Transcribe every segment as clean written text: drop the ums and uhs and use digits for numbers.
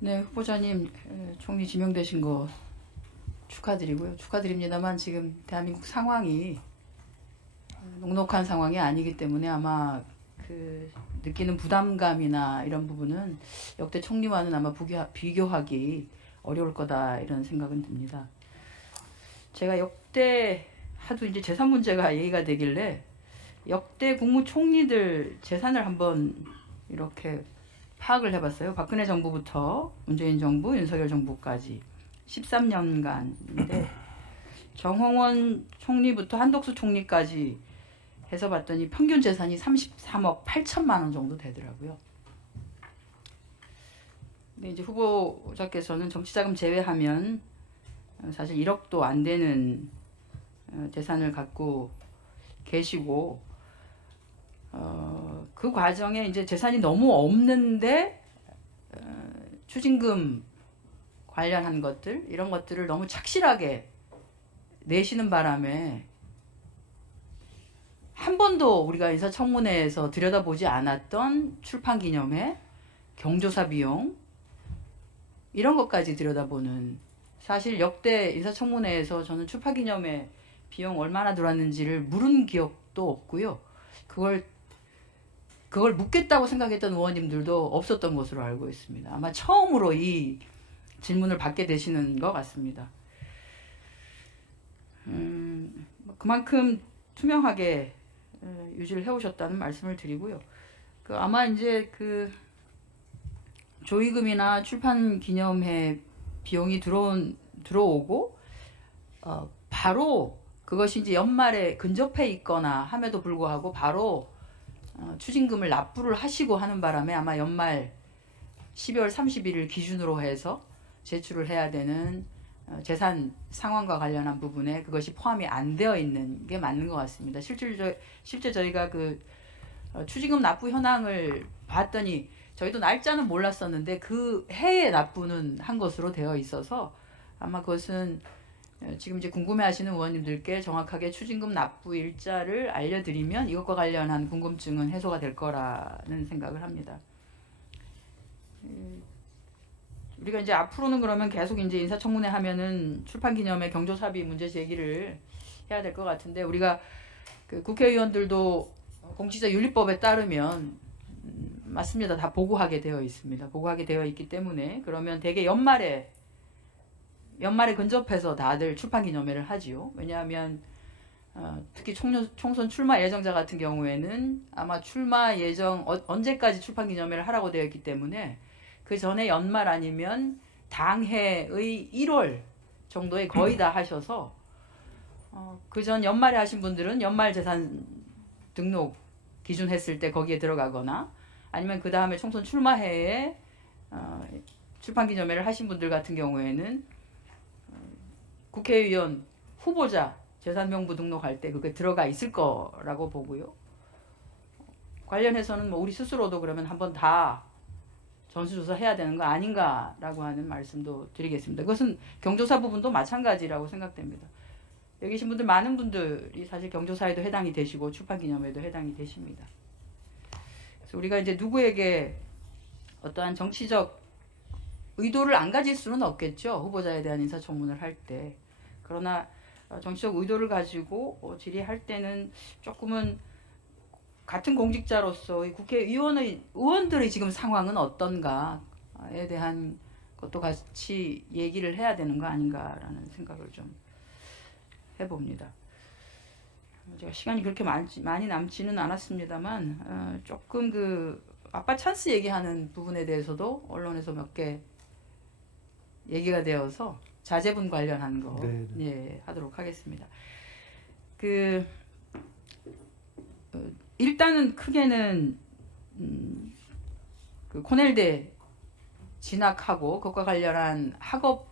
네, 후보자님 총리 지명되신 거 축하드리고요. 축하드립니다만 지금 대한민국 상황이 녹록한 상황이 아니기 때문에 아마 그 느끼는 부담감이나 이런 부분은 역대 총리와는 아마 비교하기 어려울 거다 이런 생각은 듭니다. 제가 역대 하도 이제 재산 문제가 얘기가 되길래 역대 국무총리들 재산을 한번 이렇게 파악을 해봤어요. 박근혜 정부부터 문재인 정부, 윤석열 정부까지 13년간인데 정홍원 총리부터 한덕수 총리까지 해서 봤더니 평균 재산이 33억 8천만 원 정도 되더라고요. 근데 이제 후보자께서는 정치자금 제외하면 사실 1억도 안 되는 재산을 갖고 계시고 그 과정에 이제 재산이 너무 없는데 추징금 관련한 것들 이런 것들을 너무 착실하게 내시는 바람에 한 번도 우리가 인사청문회에서 들여다보지 않았던 출판기념회, 경조사 비용 이런 것까지 들여다보는 사실 역대 인사청문회에서 저는 출판기념회 비용 얼마나 들었는지를 물은 기억도 없고요. 그걸 묻겠다고 생각했던 의원님들도 없었던 것으로 알고 있습니다. 아마 처음으로 이 질문을 받게 되시는 것 같습니다. 그만큼 투명하게 유지를 해오셨다는 말씀을 드리고요. 아마 이제 조의금이나 출판 기념회 비용이 들어오고 바로 그것이 이제 연말에 근접해 있거나 함에도 불구하고 바로 추징금을 납부를 하시고 하는 바람에 아마 연말 12월 31일 기준으로 해서 제출을 해야 되는 재산 상황과 관련한 부분에 그것이 포함이 안 되어 있는 게 맞는 것 같습니다. 실제 저희가 추징금 납부 현황을 봤더니 저희도 날짜는 몰랐었는데 그 해에 납부는 한 것으로 되어 있어서 아마 그것은 지금 이제 궁금해하시는 의원님들께 정확하게 추징금 납부 일자를 알려드리면 이것과 관련한 궁금증은 해소가 될 거라는 생각을 합니다. 우리가 이제 앞으로는 그러면 계속 이제 인사청문회 하면은 출판기념회 경조사비 문제 제기를 해야 될 것 같은데 우리가 국회의원들도 공직자윤리법에 따르면 맞습니다. 다 보고하게 되어 있습니다. 보고하게 되어 있기 때문에 그러면 대개 연말에 근접해서 다들 출판기념회를 하지요. 왜냐하면 특히 총선 출마 예정자 같은 경우에는 아마 출마 예정 언제까지 출판기념회를 하라고 되어 있기 때문에 그 전에 연말 아니면 당해의 1월 정도에 거의 다 하셔서 그 전 연말에 하신 분들은 연말 재산 등록 기준 했을 때 거기에 들어가거나 아니면 그 다음에 총선 출마해에 출판기념회를 하신 분들 같은 경우에는 국회의원 후보자 재산명부 등록할 때 그게 들어가 있을 거라고 보고요. 관련해서는 우리 스스로도 그러면 한번 다 전수조사 해야 되는 거 아닌가라고 하는 말씀도 드리겠습니다. 그것은 경조사 부분도 마찬가지라고 생각됩니다. 여기 계신 분들 많은 분들이 사실 경조사에도 해당이 되시고 출판기념회도 해당이 되십니다. 그래서 우리가 이제 누구에게 어떠한 정치적 의도를 안 가질 수는 없겠죠. 후보자에 대한 인사청문을 할 때. 그러나 정치적 의도를 가지고 질의할 때는 조금은 같은 공직자로서 의원들의 지금 상황은 어떤가에 대한 것도 같이 얘기를 해야 되는 거 아닌가라는 생각을 좀 해봅니다. 제가 시간이 그렇게 많이 남지는 않았습니다만 조금 아빠 찬스 얘기하는 부분에 대해서도 언론에서 몇 개 얘기가 되어서 자제분 관련한 거 예, 하도록 하겠습니다. 일단은 크게는 코넬대 진학하고 그것과 관련한 학업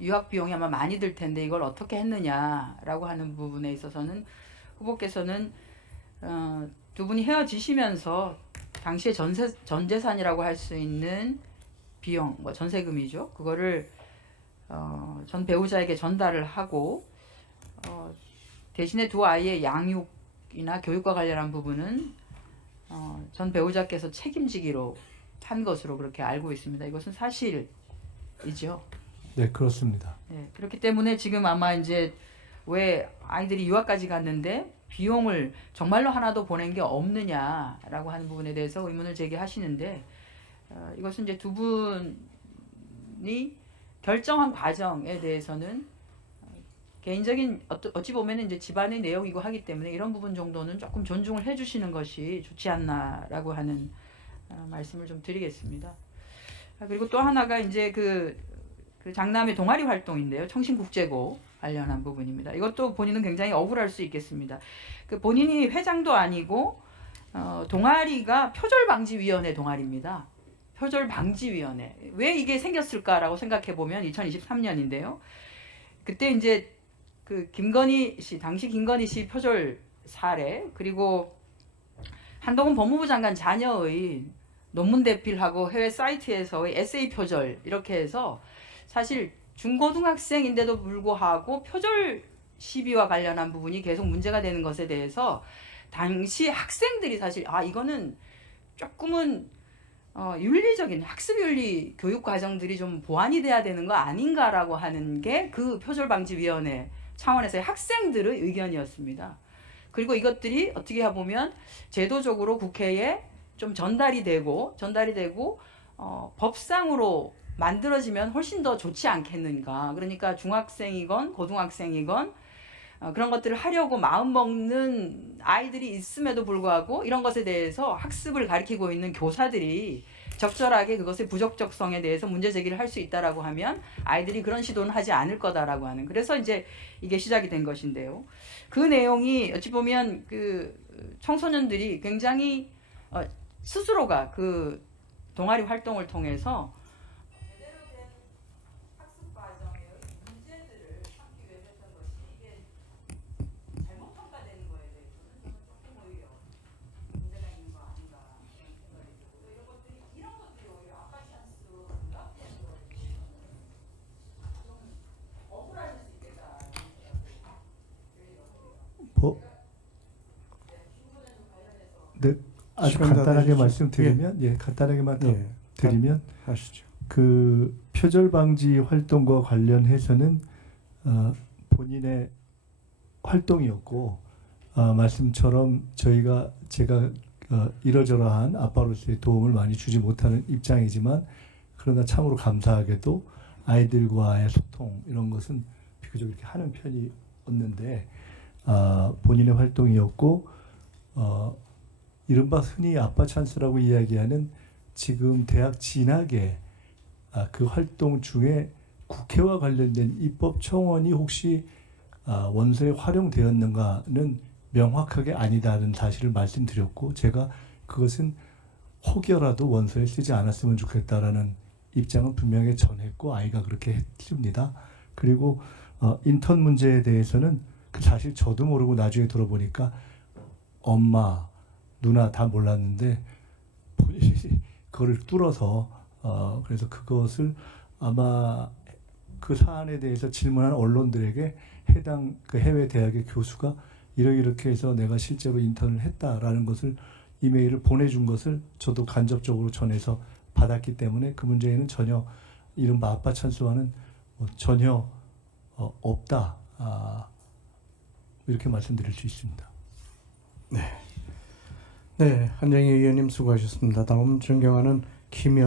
유학 비용이 아마 많이 들 텐데 이걸 어떻게 했느냐라고 하는 부분에 있어서는 후보께서는 두 분이 헤어지시면서 당시에 전 재산이라고 할 수 있는 비용, 전세금이죠. 그거를 전 배우자에게 전달을 하고 대신에 두 아이의 양육이나 교육과 관련한 부분은 전 배우자께서 책임지기로 한 것으로 그렇게 알고 있습니다. 이것은 사실이죠. 네, 그렇습니다. 네, 그렇기 때문에 지금 아마 이제 왜 아이들이 유학까지 갔는데 비용을 정말로 하나도 보낸 게 없느냐라고 하는 부분에 대해서 의문을 제기하시는데 이것은 이제 두 분이 결정한 과정에 대해서는 개인적인 어찌 보면 이제 집안의 내용이고 하기 때문에 이런 부분 정도는 조금 존중을 해주시는 것이 좋지 않나라고 하는 말씀을 좀 드리겠습니다. 그리고 또 하나가 이제 그 장남의 동아리 활동인데요. 청신국제고 관련한 부분입니다. 이것도 본인은 굉장히 억울할 수 있겠습니다. 그 본인이 회장도 아니고 동아리가 표절방지위원회 동아리입니다. 표절방지위원회. 왜 이게 생겼을까라고 생각해 보면 2023년인데요. 그때 이제 그 김건희 씨, 당시 김건희 씨 표절 사례, 그리고 한동훈 법무부 장관 자녀의 논문 대필하고 해외 사이트에서의 에세이 표절 이렇게 해서 사실 중고등학생인데도 불구하고 표절 시비와 관련한 부분이 계속 문제가 되는 것에 대해서 당시 학생들이 사실 이거는 조금은 윤리적인 학습윤리 교육 과정들이 좀 보완이 돼야 되는 거 아닌가라고 하는 게 그 표절방지위원회 차원에서의 학생들의 의견이었습니다. 그리고 이것들이 어떻게 보면 제도적으로 국회에 좀 전달이 되고 법상으로 만들어지면 훨씬 더 좋지 않겠는가. 그러니까 중학생이건 고등학생이건 그런 것들을 하려고 마음먹는 아이들이 있음에도 불구하고 이런 것에 대해서 학습을 가르치고 있는 교사들이 적절하게 그것의 부적격성에 대해서 문제 제기를 할 수 있다라고 하면 아이들이 그런 시도는 하지 않을 거다라고 하는, 그래서 이제 이게 시작이 된 것인데요. 그 내용이 어찌 보면 그 청소년들이 굉장히 스스로가 그 동아리 활동을 통해서 제대로 된 학습 과정의 문제들을 찾기 위해서 했던 것이 이게 잘못 평가되는 거에 대해서는 저는 조금 오히려 문제가 있는 거 아닌가 하는 생각이 들고, 이런 것들이 오히려 아빠 찬스로 생각되는 거에 대해서는 좀 억울할 수 있겠다 하는 생각이 네, 아주 간단하게 말씀드리면, 간단하게만 드리면, 하시죠. 그 표절 방지 활동과 관련해서는 본인의 활동이었고, 말씀처럼 제가 이러저러한 아빠로서의 도움을 많이 주지 못하는 입장이지만, 그러나 참으로 감사하게도 아이들과의 소통 이런 것은 비교적 이렇게 하는 편이었는데, 본인의 활동이었고, 이른바 흔히 아빠 찬스라고 이야기하는 지금 대학 진학에 그 활동 중에 국회와 관련된 입법 청원이 혹시 원서에 활용되었는가는 명확하게 아니다는 사실을 말씀드렸고, 제가 그것은 혹여라도 원서에 쓰지 않았으면 좋겠다라는 입장은 분명히 전했고 아이가 그렇게 했습니다. 그리고 인턴 문제에 대해서는 그 사실 저도 모르고 나중에 들어보니까 엄마, 누나 다 몰랐는데 본인이 그거를 뚫어서 그래서 그것을 아마 그 사안에 대해서 질문한 언론들에게 해당 그 해외 대학의 교수가 이렇게 해서 내가 실제로 인턴을 했다라는 것을 이메일을 보내준 것을 저도 간접적으로 전해서 받았기 때문에 그 문제에는 전혀 이른바 아빠 찬스와는 전혀 없다, 이렇게 말씀드릴 수 있습니다. 네, 한정희 의원님 수고하셨습니다. 다음 존경하는 김현